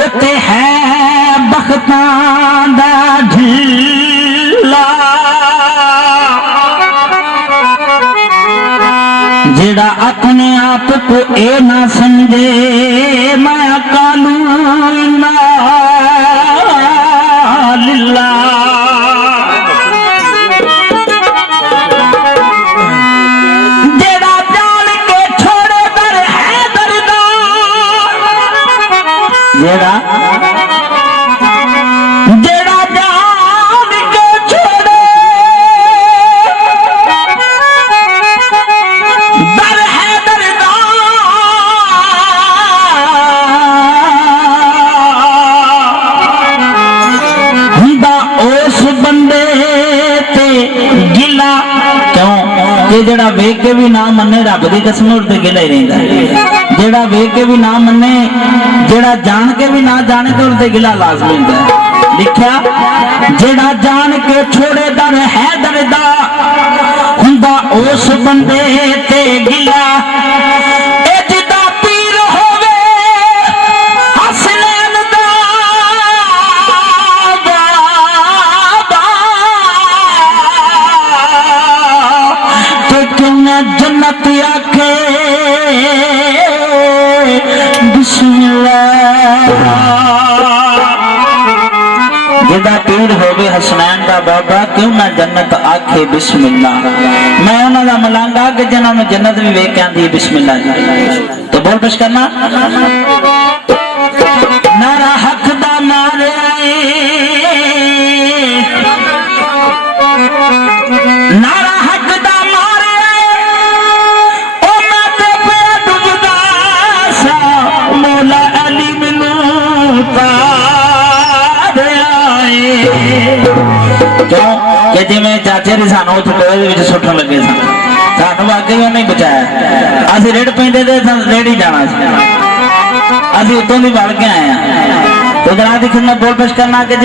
उते है बख्तां दा ढीला जेड़ा अपने आप को ए ना समझे मैं कानून लिल्ला जेड़ा जान के छोड़े दर है दरदार जेड़ा जेड़ा वेख के भी ना मन्ने रब की कसम उड़ते गिला ही रहिंदा जेड़ा वेख के भी ना मन्ने जेड़ा जान के भी ना जाने तो उड़ते गिला लाजमी हुंदा है। लिखिया जेड़ा जान के छोड़े दर है दरदा हुंदा उस बंदे ते गिला जन्नत आखे बिस्मिल्लाह जेदा पीर होवे हसनैन दा बाबा क्यों ना जन्नत आखे बिस्मिल्लाह। मैं उन्हां दा मलांगा कि जिन्हां नूं जन्नत भी वेख के आंदी बिस्मिल्लाह तो बोल पेश करना नारा हक दा नारे नारा क्यों कि जिवें चाचे ने सानू टोए सुटन लगे सन सानू वाकई उन्हें बचाया असं रेड़ पेंदे रेड़ ही जाना असं उतों भी बढ़ के आए हैं तो जरा दी खिदमत बोल पेश करना कि